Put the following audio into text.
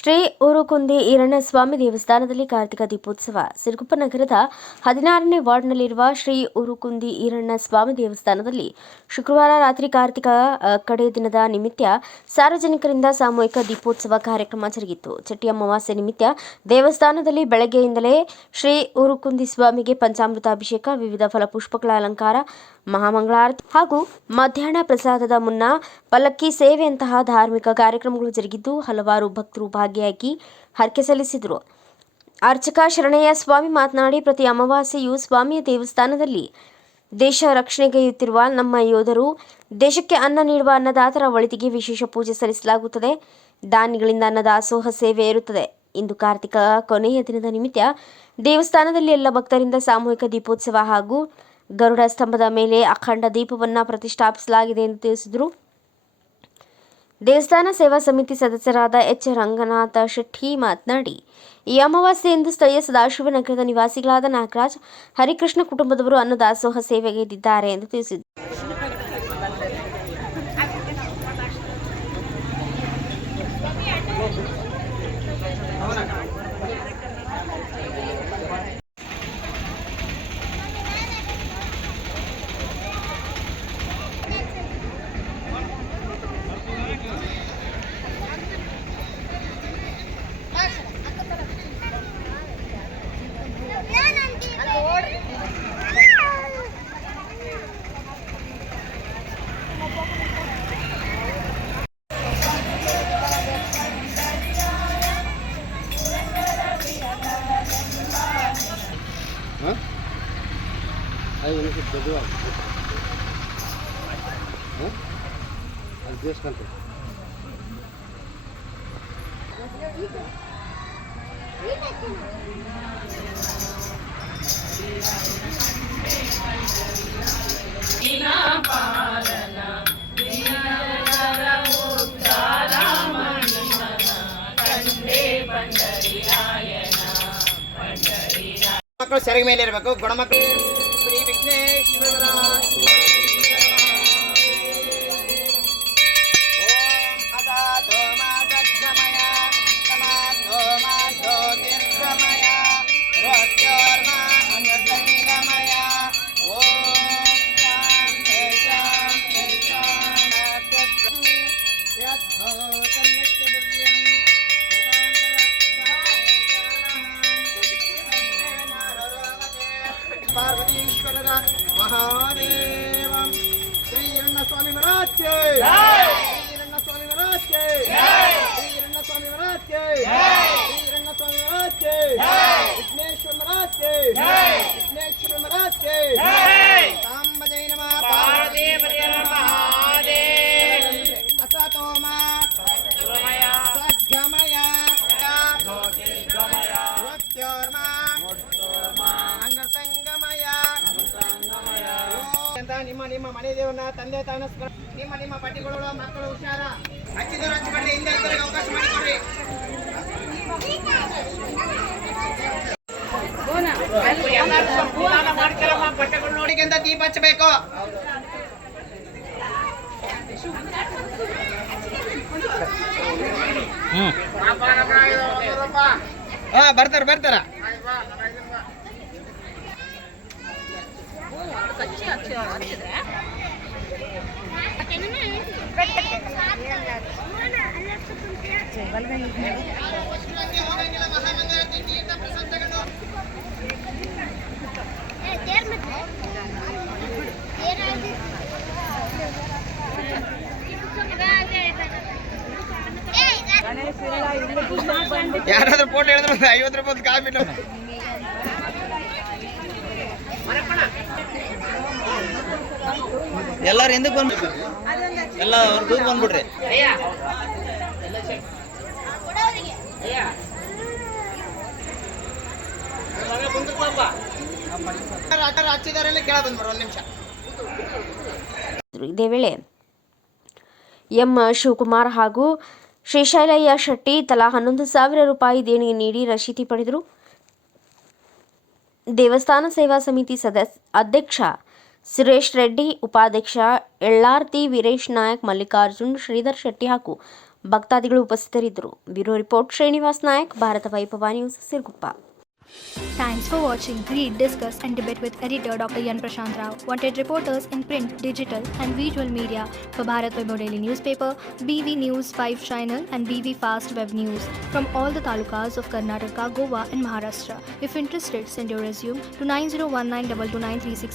ಶ್ರೀ ಊರುಕುಂದಿ ಈರಣ್ಣಸ್ವಾಮಿ ದೇವಸ್ಥಾನದಲ್ಲಿ ಕಾರ್ತಿಕ ದೀಪೋತ್ಸವ. ಸಿರುಗುಪ್ಪ ನಗರದ 16ನೇ ವಾರ್ಡ್ನಲ್ಲಿರುವ ಶ್ರೀ ಊರುಕುಂದಿ ಈರಣ್ಣಸ್ವಾಮಿ ದೇವಸ್ಥಾನದಲ್ಲಿ ಶುಕ್ರವಾರ ರಾತ್ರಿ ಕಾರ್ತಿಕ ಕಡೆ ದಿನದ ನಿಮಿತ್ತ ಸಾರ್ವಜನಿಕರಿಂದ ಸಾಮೂಹಿಕ ದೀಪೋತ್ಸವ ಕಾರ್ಯಕ್ರಮ ಜರುಗಿತು. ಚಟ್ಟಿ ಅಮಾವಾಸ್ಯೆ ನಿಮಿತ್ತ ದೇವಸ್ಥಾನದಲ್ಲಿ ಬೆಳಗ್ಗೆಯಿಂದಲೇ ಶ್ರೀ ಊರುಕುಂದಿ ಸ್ವಾಮಿಗೆ ಪಂಚಾಮೃತಾಭಿಷೇಕ, ವಿವಿಧ ಫಲಪುಷ್ಪಗಳ ಅಲಂಕಾರ, ಮಹಾಮಂಗಳಾರತಿ ಹಾಗೂ ಮಧ್ಯಾಹ್ನ ಪ್ರಸಾದದ ಮುನ್ನ ಪಲ್ಲಕ್ಕಿ ಸೇವೆಯಂತಹ ಧಾರ್ಮಿಕ ಕಾರ್ಯಕ್ರಮಗಳು ಜರುಗಿದ್ದು ಹಲವಾರು ಭಕ್ತರು ಭಾಗಿಯಾಗಿ ಹರಕೆ ಸಲ್ಲಿಸಿದರು. ಅರ್ಚಕ ಶರಣಯ್ಯ ಸ್ವಾಮಿ ಮಾತನಾಡಿ, ಪ್ರತಿ ಅಮಾವಾಸ್ಯೆಯೂ ಸ್ವಾಮಿಯ ದೇವಸ್ಥಾನದಲ್ಲಿ ದೇಶ ರಕ್ಷಣೆಗೈಯುತ್ತಿರುವ ನಮ್ಮ ಯೋಧರು, ದೇಶಕ್ಕೆ ಅನ್ನ ನೀಡುವ ಅನ್ನದಾತರ ಒಳಿತಿಗೆ ವಿಶೇಷ ಪೂಜೆ ಸಲ್ಲಿಸಲಾಗುತ್ತದೆ. ದಾನಿಗಳಿಂದ ಅನ್ನದಾಸೋಹ ಸೇವೆ ಇರುತ್ತದೆ. ಇಂದು ಕಾರ್ತಿಕ ಕೊನೆಯ ದಿನದ ನಿಮಿತ್ತ ದೇವಸ್ಥಾನದಲ್ಲಿ ಎಲ್ಲ ಭಕ್ತರಿಂದ ಸಾಮೂಹಿಕ ದೀಪೋತ್ಸವ ಹಾಗೂ ಗರುಡ ಸ್ತಂಭದ ಮೇಲೆ ಅಖಂಡ ದೀಪವನ್ನು ಪ್ರತಿಷ್ಠಾಪಿಸಲಾಗಿದೆ ಎಂದು ತಿಳಿಸಿದರು. ದೇವಸ್ಥಾನ ಸೇವಾ ಸಮಿತಿ ಸದಸ್ಯರಾದ ಎಚ್. ರಂಗನಾಥ ಶೆಟ್ಟಿ ಮಾತನಾಡಿ, ಈ ಅಮಾವಾಸ್ಯೆಯಂದು ಸ್ಥಳೀಯ ಸದಾಶಿವನಗರದ ನಿವಾಸಿಗಳಾದ ನಾಗರಾಜ್, ಹರಿಕೃಷ್ಣ ಕುಟುಂಬದವರು ಅನ್ನದಾಸೋಹ ಸೇವೆಗೈದಿದ್ದಾರೆ ಎಂದು ತಿಳಿಸಿದರು. ಮಕ್ಕಳು ಸೆರಗ ಮೇಲೆ ಇರಬೇಕು. ಗುಣಮಕ್ಕಳು ಶ್ರೀ ವಿಘ್ನೇಶ್ವರ ಓಂ ಅದಾತೋ ಮಾತಗಮಯ ತಮಾತೋ ಮಾಜ್ಯೋತಿರ್ಗಮಯ ರೋತ್ಯೋರ್ಮ ಅಮೃತಂಗಮಯ ಓಂ ಶಾಂತಿ ಶಾಂತಿ ಶಾಂತಿ ಯದ್ಭೂತಂ ನಿತ್ಯದಿವ್ಯಂ पार्वतीश्वरर महादेव श्री हिरण्यस्वामी महाराज के जय, श्री हिरण्यस्वामी महाराज के जय, श्री हिरण्यस्वामी महाराज के जय, श्री हिरण्यस्वामी महाराज के जय, विघ्नेश्वर महाराज के जय, विघ्नेश्वर महाराज के जय। सांबजय नमः पार्वतीपतये महादेव असतो मा सद्गमय सद्गमय ज्योतिर्गमय वक्त्योर्मा ಅಂತ ನಿಮ್ಮ ನಿಮ್ಮ ಮನೆ ದೇವರನ್ನ ತಂದೆ ತಾಯಿ ನಿಮ್ಮ ಪಟ್ಟಿಗಳು ಮಕ್ಕಳು ಹುಷಾರ ಹಚ್ಚಿದವರು ಹಚ್ಚಿಕೊಳ್ಳಿ, ಹಿಂದೆ ಇದ್ದವರಿಗೆ ಅವಕಾಶ ಮಾಡಿಕೊಡ್ರಿ. ಬಟ್ಟೆಗಳು ನೋಡಿಕೆಂತ ದೀಪ ಹಚ್ಚಬೇಕು. ಬರ್ತಾರ ಬರ್ತಾರ ಯಾರಾದ್ರೂ ಫೋಟೋ ಹೇಳಿದ್ರು 50 ರೂಪಾಯಿ ಕಾಪಿ ಎಲ್ಲಾರು ಎಂದಕ್ಕೆ ಬಂದ್ಬಿಟ್ರಿ? ಎಲ್ಲ ದೂರ ಬಂದ್ಬಿಡ್ರಿ. ಹಚ್ಚಿದಾರೆಲ್ಲ ಕೇಳ ಬಂದ್ಬಿಡ್ರಿ, 1 ನಿಮಿಷ. ಇದೇ ವೇಳೆ ಎಂ ಶಿವಕುಮಾರ್ ಹಾಗೂ ಶ್ರೀಶೈಲಯ್ಯ ಶೆಟ್ಟಿ ತಲಾ 11,000 ರೂಪಾಯಿ ದೇಣಿಗೆ ನೀಡಿ ರಶೀದಿ ಪಡೆದರು. ದೇವಸ್ಥಾನ ಸೇವಾ ಸಮಿತಿ ಅಧ್ಯಕ್ಷ ಸುರೇಶ್ ರೆಡ್ಡಿ, ಉಪಾಧ್ಯಕ್ಷ ಎಳ್ಳಾರ್ತಿ ವೀರೇಶ್ ನಾಯಕ್, ಮಲ್ಲಿಕಾರ್ಜುನ್, ಶ್ರೀಧರ್ ಶೆಟ್ಟಿ ಹಾಗೂ ಭಕ್ತಾದಿಗಳು ಉಪಸ್ಥಿತರಿದ್ದರು. ಬ್ಯೂರೋ ರಿಪೋರ್ಟ್ ಶ್ರೀನಿವಾಸ್ ನಾಯಕ್, ಭಾರತ ವೈಭವ news, Siruguppa. Thanks for watching. Read, discuss and debate with editor Dr. Yan Prashant Rao. Wanted reporters in print, digital and visual media for Bharat Vaibhav Daily Newspaper, BV News 5 Channel and BV Fast Web News from all the talukas of Karnataka, Goa and Maharashtra. If interested, send your resume to 9019229365.